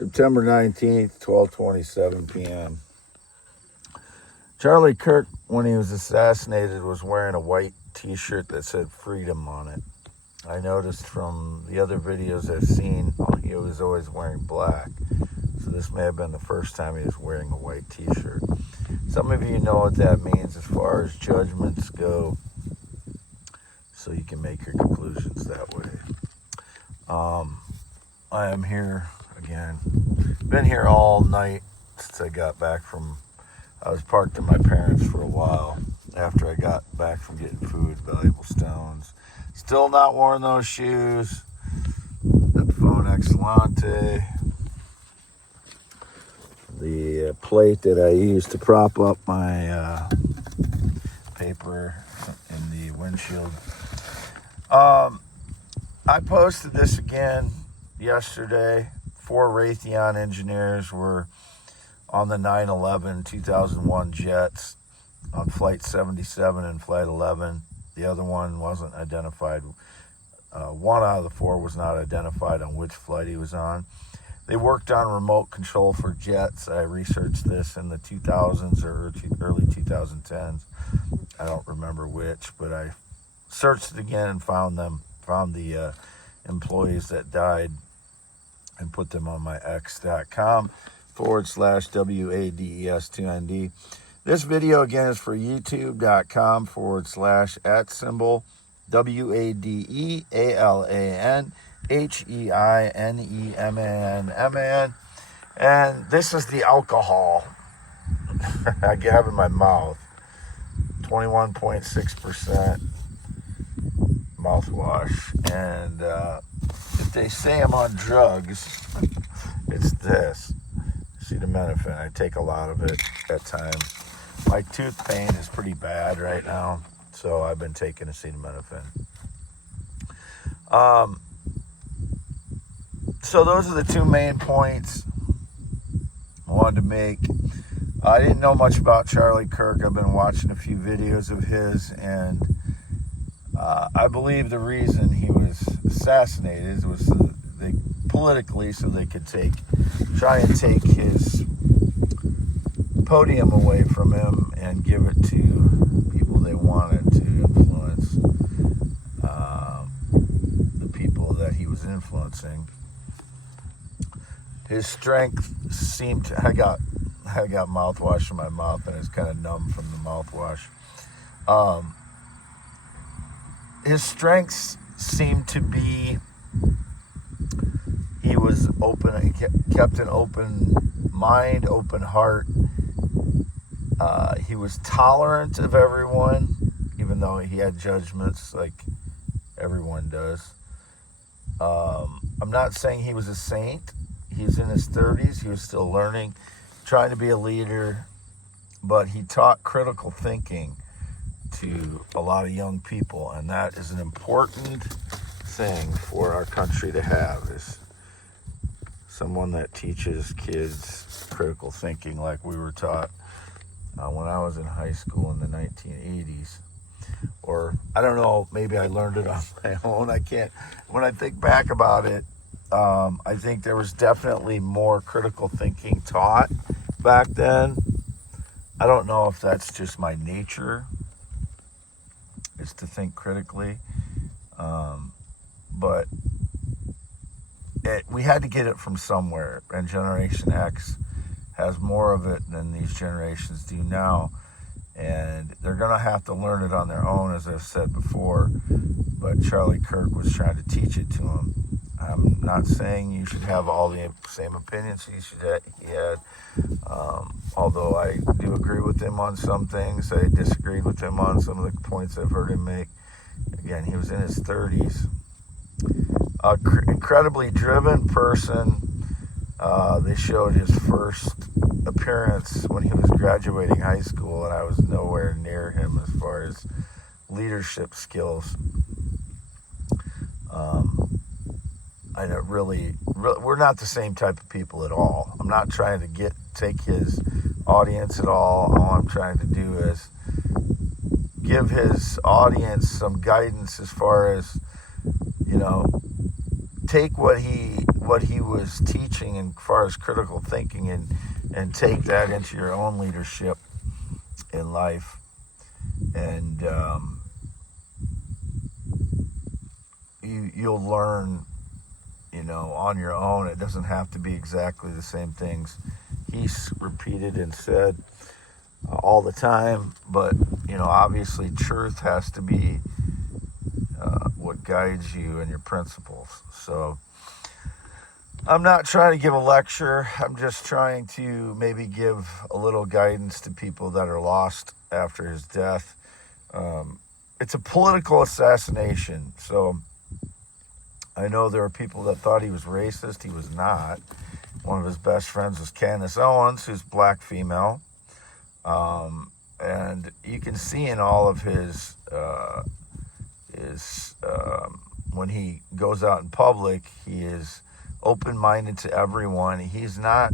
September 19th, 12:27 p.m. Charlie Kirk, when he was assassinated, was wearing a white t-shirt that said freedom on it. I noticed from the other videos I've seen, he was always wearing black. So this may have been the first time he was wearing a white t-shirt. Some of you know what that means as far as judgments go, so you can make your conclusions that way. I am here again. Been here all night since I got back from, I was parked at my parents' for a while after I got back from getting food, valuable stones. Still not wearing those shoes. That phone Excellente. The plate that I used to prop up my paper in the windshield. I posted this again yesterday. 4 Raytheon engineers were on the 9/11 2001 jets on Flight 77 and Flight 11. The other one wasn't identified. One out of the 4 was not identified on which flight he was on. They worked on remote control for jets. I researched this in the 2000s or early 2010s. I don't remember which, but I searched it again and found the employees that died and put them on my x.com/WADES2ND. This video again is for youtube.com/@WADEALANHEINEMAN. And this is the alcohol I have in my mouth. 21.6% mouthwash. And if they say I'm on drugs, it's this. Acetaminophen. I take a lot of it at times. My tooth pain is pretty bad right now, so I've been taking acetaminophen. So those are the 2 main points I wanted to make. I didn't know much about Charlie Kirk. I've been watching a few videos of his, and I believe the reason he was assassinated was politically, so they could try and take his podium away from him and give it to people they wanted to influence, the people that he was influencing. His strength seemed to, I got mouthwash in my mouth and it's kind of numb from the mouthwash. His strengths seemed to be, he was open, he kept an open mind, open heart. He was tolerant of everyone, even though he had judgments like everyone does. I'm not saying he was a saint. He's in his 30s. He was still learning, trying to be a leader, but he taught critical thinking to a lot of young people, and that is an important thing for our country to have, is someone that teaches kids critical thinking like we were taught when I was in high school in the 1980s. Or, I don't know, maybe I learned it on my own. When I think back about it, I think there was definitely more critical thinking taught back then. I don't know if that's just my nature, is to think critically. But we had to get it from somewhere, and Generation X has more of it than these generations do now, and they're going to have to learn it on their own, as I've said before. But Charlie Kirk was trying to teach it to them. I'm not saying you should have all the same opinions he had. Although I do agree with him on some things, I disagreed with him on some of the points I've heard him make. Again, he was in his 30s. Incredibly driven person. They showed his first appearance when he was graduating high school, and I was nowhere near him as far as leadership skills. We're not the same type of people at all. I'm not trying to take his audience at all. All I'm trying to do is give his audience some guidance as far as, take what he was teaching as far as critical thinking and take that into your own leadership in life. And you'll learn, on your own. It doesn't have to be exactly the same things he's repeated and said all the time, but obviously truth has to be what guides you and your principles. So I'm not trying to give a lecture. I'm just trying to maybe give a little guidance to people that are lost after his death. It's a political assassination. So I know there are people that thought he was racist. He was not. One of his best friends was Candace Owens, who's black female. And you can see in all of his when he goes out in public, he is open-minded to everyone. He's not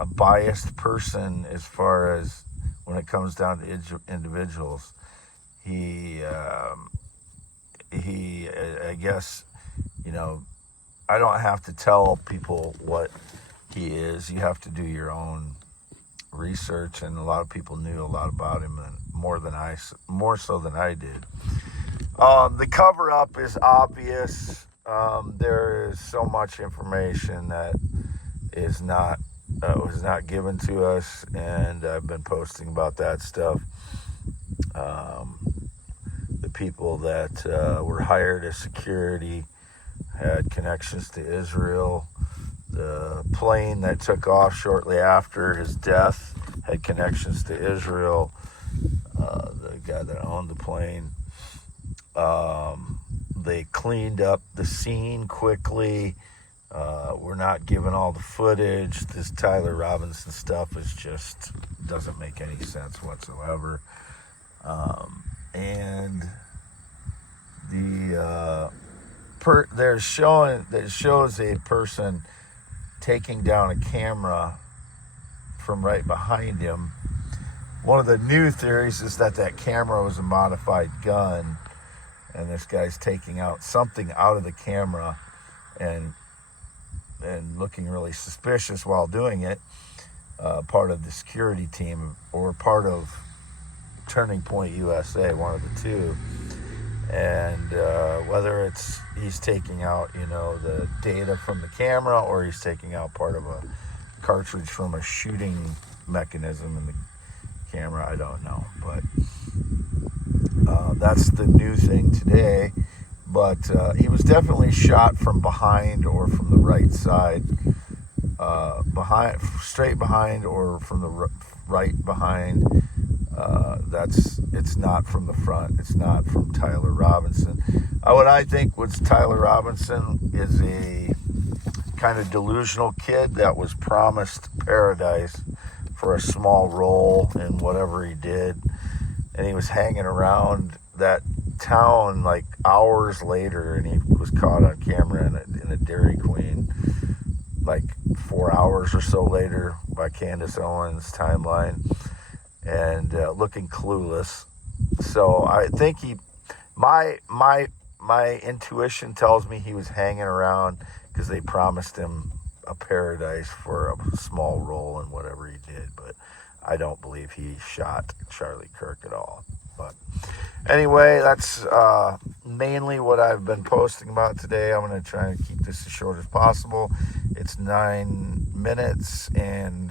a biased person as far as when it comes down to individuals. He I guess, I don't have to tell people what he is. You have to do your own research, and a lot of people knew a lot about him, and more so than I did. The cover-up is obvious. There is so much information that was not given to us, and I've been posting about that stuff. The people that were hired as security had connections to Israel. The plane that took off shortly after his death had connections to Israel. The guy that owned the plane. They cleaned up the scene quickly. We're not given all the footage. This Tyler Robinson stuff doesn't make any sense whatsoever. And that shows a person taking down a camera from right behind him. One of the new theories is that camera was a modified gun, and this guy's taking out something out of the camera and looking really suspicious while doing it. Part of the security team or part of Turning Point USA, one of the two. And whether he's taking out, the data from the camera, or he's taking out part of a cartridge from a shooting mechanism in the camera, I don't know. But that's the new thing today. But he was definitely shot from behind or from the right side, straight behind or from the right behind. It's not from the front. It's not from Tyler Robinson. What I think was Tyler Robinson is a kind of delusional kid that was promised paradise for a small role in whatever he did. And he was hanging around that town like hours later, and he was caught on camera in a Dairy Queen like 4 hours or so later by Candace Owens' timeline, and looking clueless. So I think my intuition tells me he was hanging around because they promised him a paradise for a small role in whatever he did. But I don't believe he shot Charlie Kirk at all. But anyway, that's mainly what I've been posting about today. I'm going to try and keep this as short as possible. It's 9 minutes and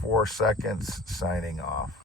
4 seconds signing off.